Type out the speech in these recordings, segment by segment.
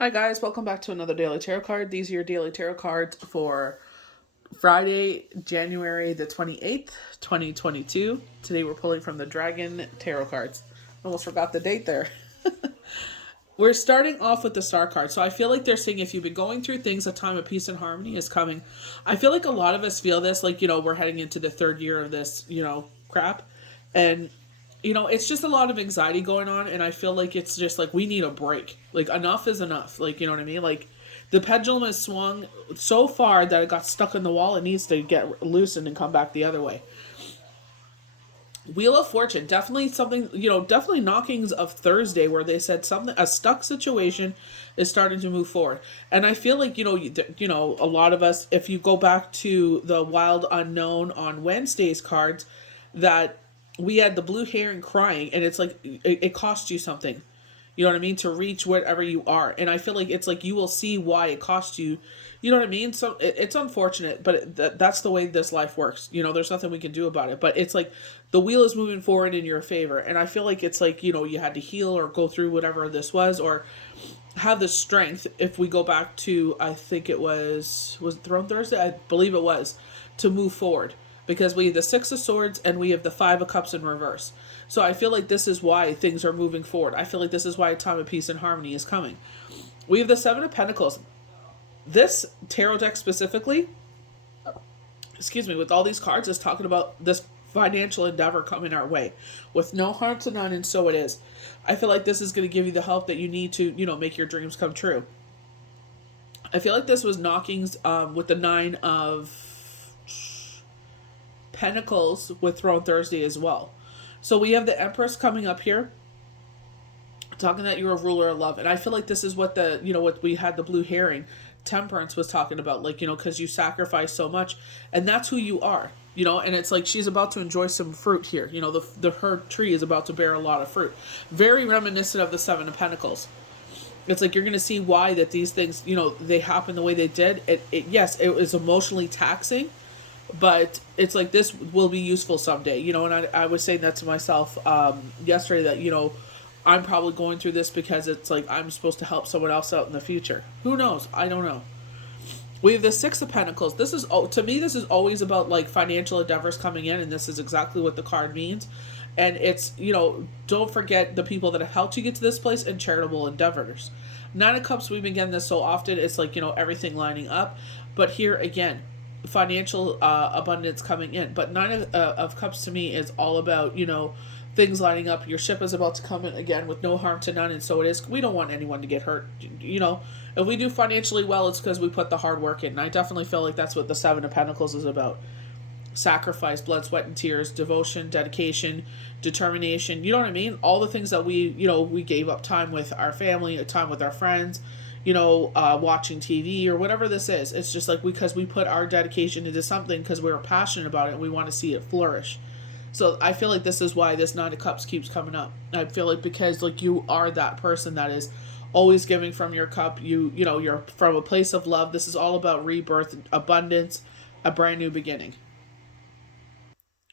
Hi guys, welcome back to another daily tarot card. These are your daily tarot cards for Friday, January the 28th, 2022. Today we're pulling from the Dragon Tarot cards. Almost forgot the date there. We're starting off with the Star card. So I feel like they're saying if you've been going through things, a time of peace and harmony is coming. I feel like a lot of us feel this, like, we're heading into the third year of this, crap. And it's just a lot of anxiety going on, and I feel like it's just like we need a break. Like, enough is enough. Like, you know what I mean? Like, the pendulum has swung so far that it got stuck in the wall. It needs to get loosened and come back the other way. Wheel of Fortune, definitely something, definitely knockings of Thursday where they said something, a stuck situation is starting to move forward. And I feel like, a lot of us, if you go back to the Wild Unknown on Wednesday's cards, that we had the blue heron crying, and it's like, it cost you something. You know what I mean? To reach wherever you are. And I feel like it's like you will see why it cost you. You know what I mean? So it's unfortunate, but that's the way this life works. There's nothing we can do about it. But it's like the wheel is moving forward in your favor. And I feel like it's like, you had to heal or go through whatever this was, or have the strength. If we go back to, I think was it Throne Thursday? I believe it was, to move forward. Because we have the Six of Swords and we have the Five of Cups in reverse. So I feel like this is why things are moving forward. I feel like this is why a time of peace and harmony is coming. We have the Seven of Pentacles. This tarot deck specifically, with all these cards, is talking about this financial endeavor coming our way with no harm to none, and so it is. I feel like this is going to give you the help that you need to, make your dreams come true. I feel like this was knockings with the Nine of Pentacles with Throne Thursday as well. So we have the Empress coming up here, talking that you're a ruler of love. And I feel like this is what what we had the blue herring Temperance was talking about, like, because you sacrifice so much, and that's who you are, and it's like she's about to enjoy some fruit here. Her tree is about to bear a lot of fruit. Very reminiscent of the Seven of Pentacles. It's like you're going to see why that these things, they happen the way they did. Yes, it was emotionally taxing, but it's like this will be useful someday, and I was saying that to myself yesterday, that, I'm probably going through this because it's like I'm supposed to help someone else out in the future. Who knows? I don't know. We have the Six of Pentacles. This is, to me, this is always about like financial endeavors coming in, and this is exactly what the card means. And it's, don't forget the people that have helped you get to this place and charitable endeavors. Nine of Cups, we've been getting this so often, it's like, everything lining up. But here again, financial abundance coming in. But Nine of Cups to me is all about, things lining up. Your ship is about to come in again with no harm to none, and so it is. We don't want anyone to get hurt. If we do financially well, it's because we put the hard work in. And I definitely feel like that's what the Seven of Pentacles is about. Sacrifice, blood, sweat, and tears, devotion, dedication, determination. You know what I mean? All the things that we gave up time with our family, time with our friends, watching TV or whatever this is. It's just like because we put our dedication into something because we were passionate about it and we want to see it flourish. So I feel like this is why this Nine of Cups keeps coming up. I feel like because like you are that person that is always giving from your cup. You're from a place of love. This is all about rebirth, abundance, a brand new beginning.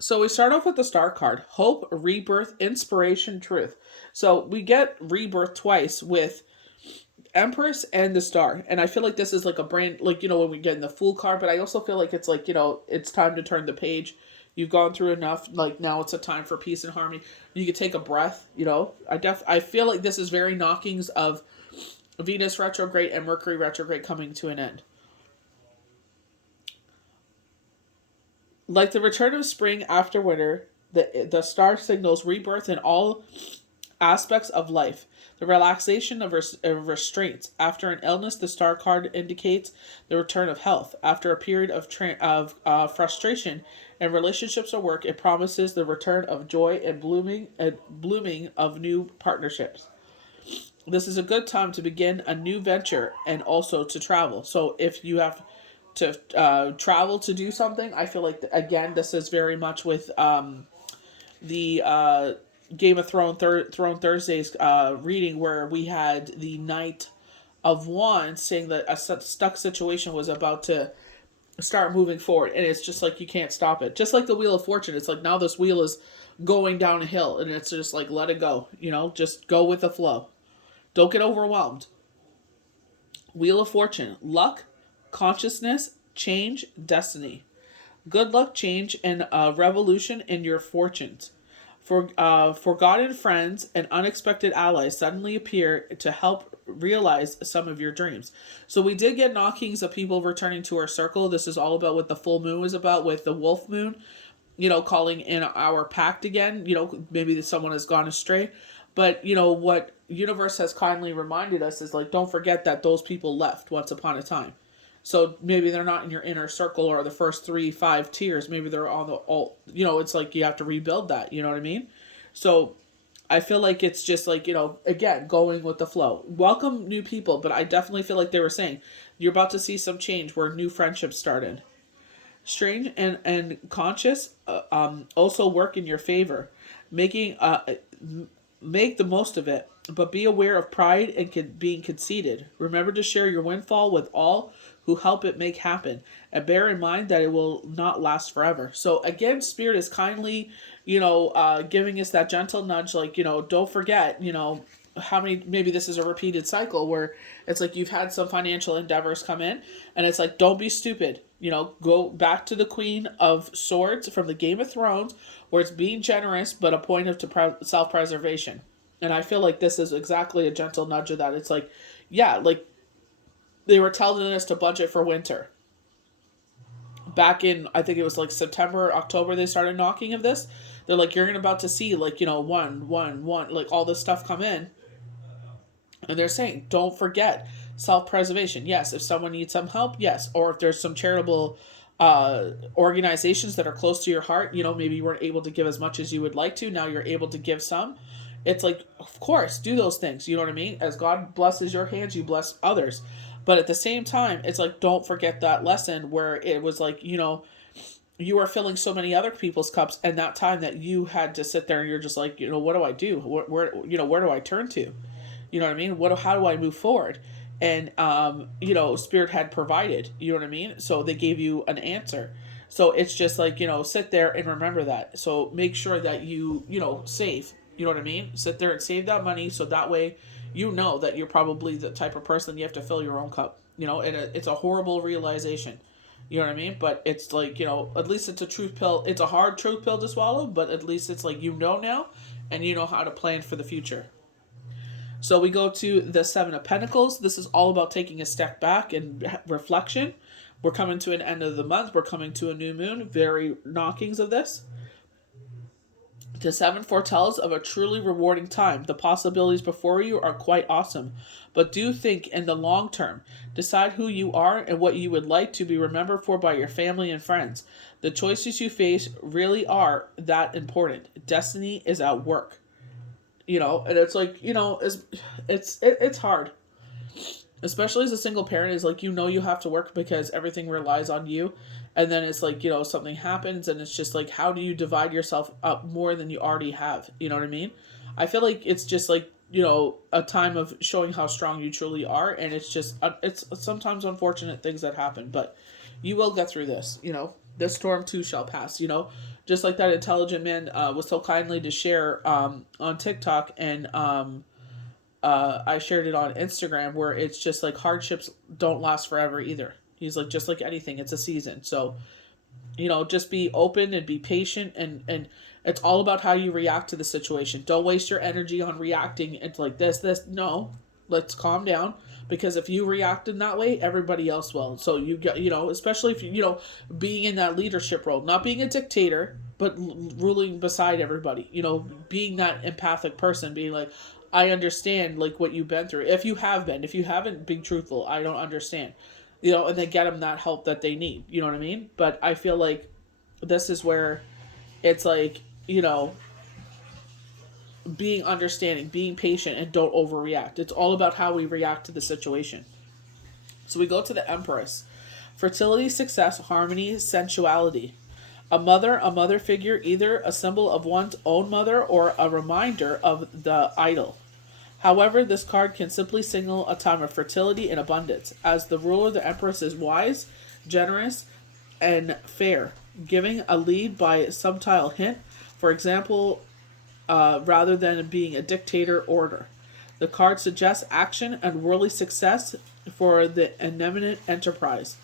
So we start off with the Star card: hope, rebirth, inspiration, truth. So we get rebirth twice with Empress and the Star. And I feel like this is like a brand, like, when we get in the Fool card, but I also feel like it's like, it's time to turn the page. You've gone through enough. Like, now it's a time for peace and harmony. You could take a breath, I feel like this is very knockings of Venus retrograde and Mercury retrograde coming to an end. Like the return of spring after winter, the Star signals rebirth in all aspects of life. The relaxation of restraints. After an illness, the Star card indicates the return of health. After a period of frustration in relationships or work, it promises the return of joy and blooming of new partnerships. This is a good time to begin a new venture and also to travel. So if you have to travel to do something, I feel like, again, this is very much with the Game of Throne Thursday's reading, where we had the Knight of Wands saying that a stuck situation was about to start moving forward, and it's just like you can't stop it. Just like the Wheel of Fortune, it's like now this wheel is going down a hill, and it's just like let it go. Just go with the flow. Don't get overwhelmed. Wheel of Fortune, luck, consciousness, change, destiny. Good luck, change, and revolution in your fortunes. Forgotten friends and unexpected allies suddenly appear to help realize some of your dreams. So we did get knockings of people returning to our circle. This is all about what the full moon was about with the wolf moon, calling in our pact again. Maybe someone has gone astray. But, what universe has kindly reminded us is like, don't forget that those people left once upon a time. So maybe they're not in your inner circle or the first 3, 5 tiers. Maybe they're on the all. It's like you have to rebuild that. You know what I mean? So I feel like it's just like, again, going with the flow. Welcome new people, but I definitely feel like they were saying you're about to see some change where new friendships started. Strange and conscious also work in your favor, making make the most of it, but be aware of pride and being conceited. Remember to share your windfall with all who help it make happen, and bear in mind that it will not last forever. So again, Spirit is kindly, giving us that gentle nudge, like, don't forget, how many, maybe this is a repeated cycle where it's like you've had some financial endeavors come in, and it's like, don't be stupid. Go back to the Queen of Swords from the Game of Thrones, where it's being generous, but a point of self-preservation. And I feel like this is exactly a gentle nudge of that. It's like, yeah, like they were telling us to budget for winter. Back in, I think it was like September, October, they started knocking of this. They're like, you're about to see like, one, like all this stuff come in. And they're saying, don't forget self-preservation. Yes, if someone needs some help, yes. Or if there's some charitable organizations that are close to your heart, maybe you weren't able to give as much as you would like to. Now you're able to give some. It's like, of course, do those things. You know what I mean? As God blesses your hands, you bless others. But at the same time, it's like, don't forget that lesson where it was like, you were filling so many other people's cups, and that time that you had to sit there and you're just like, what do I do? Where do I turn to? You know what I mean? How do I move forward? And Spirit had provided. You know what I mean? So they gave you an answer. So it's just like, sit there and remember that. So make sure that you save. You know what I mean? Sit there and save that money, so that way that you're probably the type of person you have to fill your own cup. And it's a horrible realization. You know what I mean? But it's like, at least it's a truth pill. It's a hard truth pill to swallow, but at least it's like, now, and you know how to plan for the future. So we go to the Seven of Pentacles. This is all about taking a step back and reflection. We're coming to an end of the month. We're coming to a new moon. Very knockings of this. The Seven foretells of a truly rewarding time. The possibilities before you are quite awesome. But do think in the long term. Decide who you are and what you would like to be remembered for by your family and friends. The choices you face really are that important. Destiny is at work. And it's like, it's hard. Especially as a single parent, is like, you have to work because everything relies on you. And then it's like, something happens and it's just like, how do you divide yourself up more than you already have? You know what I mean? I feel like it's just like, a time of showing how strong you truly are. And it's just, it's sometimes unfortunate things that happen, but you will get through this. This storm too shall pass, just like that intelligent man was so kindly to share on TikTok, and I shared it on Instagram, where it's just like hardships don't last forever either. He's like, just like anything, it's a season. So, just be open and be patient, and it's all about how you react to the situation. Don't waste your energy on reacting into like this. No, let's calm down, because if you react in that way, everybody else will. So you get, especially if being in that leadership role, not being a dictator, but ruling beside everybody, being that empathic person, being like, I understand like what you've been through. If you haven't, being truthful, I don't understand, and they get them that help that they need. You know what I mean? But I feel like this is where it's like, being understanding, being patient, and don't overreact. It's all about how we react to the situation. So we go to the Empress. Fertility, success, harmony, sensuality. A mother figure, either a symbol of one's own mother or a reminder of the idol. However, this card can simply signal a time of fertility and abundance. As the ruler, the Empress is wise, generous, and fair, giving a lead by subtle hint. For example, rather than being a dictator order. The card suggests action and worldly success for the imminent enterprise,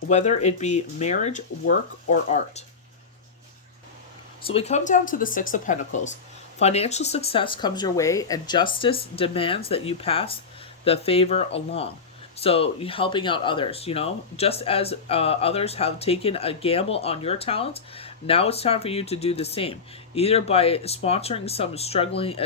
whether it be marriage, work, or art. So we come down to the Six of Pentacles. Financial success comes your way, and justice demands that you pass the favor along. So you helping out others, just as others have taken a gamble on your talents, now it's time for you to do the same. Either by sponsoring some struggling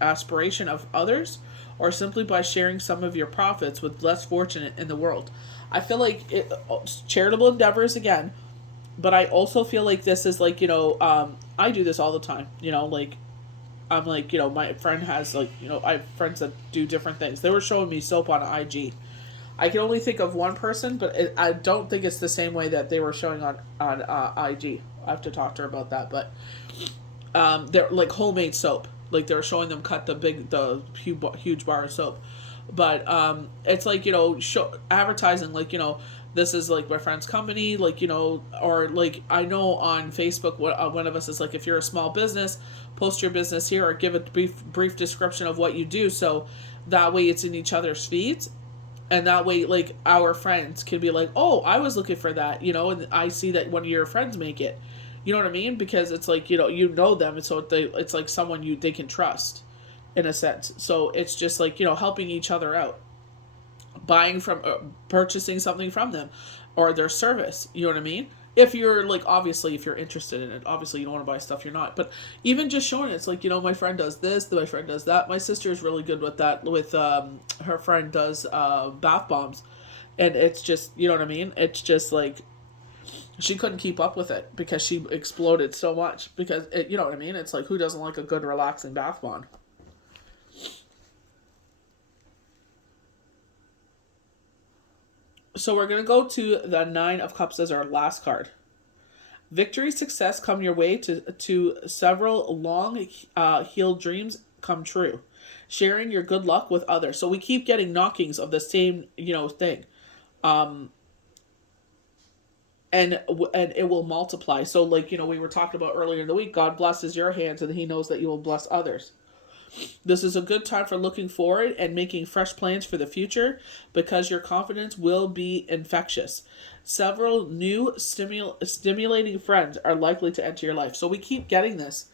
aspiration of others, or simply by sharing some of your profits with less fortunate in the world. I feel like charitable endeavors again, but I also feel like this is like, I do this all the time, like I'm like, my friend has like, I have friends that do different things. They were showing me soap on IG. I can only think of one person, but I don't think it's the same way that they were showing on IG. I have to talk to her about that, but they're like homemade soap. Like they were showing them cut the huge bar of soap, but it's like advertising like this is like my friend's company, like or like I know on Facebook one of us is like, if you're a small business, post your business here or give a brief description of what you do, so that way it's in each other's feeds. And that way, like, our friends can be like, oh, I was looking for that, and I see that one of your friends make it. You know what I mean? Because it's like, you know them, and so it's like someone they can trust, in a sense. So it's just like, helping each other out. Buying from, purchasing something from them, or their service. You know what I mean? If you're like, obviously, if you're interested in it, obviously you don't want to buy stuff you're not. But even just showing it's like, my friend does this, my friend does that. My sister is really good with that. With her friend does bath bombs, and it's just, you know what I mean. It's just like she couldn't keep up with it because she exploded so much. Because you know what I mean. It's like, who doesn't like a good relaxing bath bomb? So we're going to go to the Nine of Cups as our last card. Victory, success come your way to several long healed dreams come true. Sharing your good luck with others. So we keep getting knockings of the same, thing. And it will multiply. So like, we were talking about earlier in the week, God blesses your hands and he knows that you will bless others. This is a good time for looking forward and making fresh plans for the future because your confidence will be infectious. Several new stimulating friends are likely to enter your life. So we keep getting this.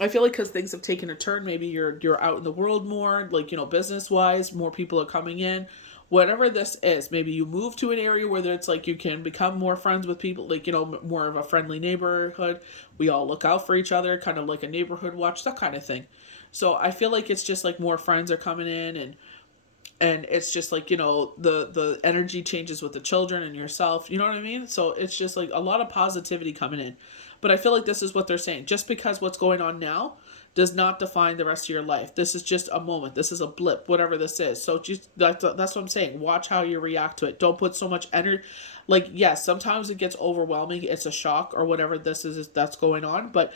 I feel like because things have taken a turn, maybe you're out in the world more, like, business wise, more people are coming in. Whatever this is, maybe you move to an area where it's like you can become more friends with people, like, more of a friendly neighborhood. We all look out for each other, kind of like a neighborhood watch, that kind of thing. So I feel like it's just like more friends are coming in, and it's just like, the energy changes with the children and yourself, you know what I mean? So it's just like a lot of positivity coming in. But I feel like this is what they're saying. Just because what's going on now does not define the rest of your life. This is just a moment. This is a blip, whatever this is. So just that's what I'm saying. Watch how you react to it. Don't put so much energy. Like, yes, sometimes it gets overwhelming. It's a shock or whatever this is that's going on. But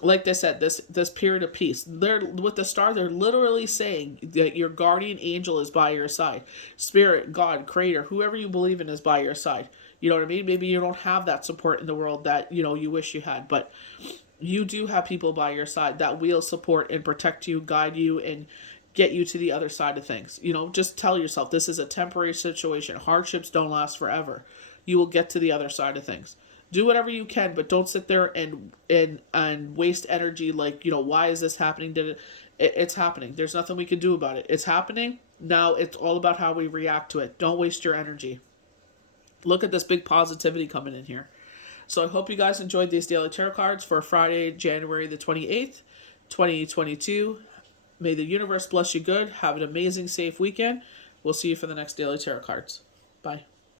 like they said, this period of peace. They're with the star. They're literally saying that your guardian angel is by your side. Spirit, God, Creator, whoever you believe in is by your side. You know what I mean? Maybe you don't have that support in the world that you wish you had, but you do have people by your side that will support and protect you, guide you, and get you to the other side of things. Just tell yourself this is a temporary situation. Hardships don't last forever. You will get to the other side of things. Do whatever you can, but don't sit there and waste energy like, why is this happening? It's happening. There's nothing we can do about it. It's happening. Now it's all about how we react to it. Don't waste your energy. Look at this big positivity coming in here. So I hope you guys enjoyed these daily tarot cards for Friday, January the 28th, 2022. May the universe bless you good. Have an amazing, safe weekend. We'll see you for the next daily tarot cards. Bye.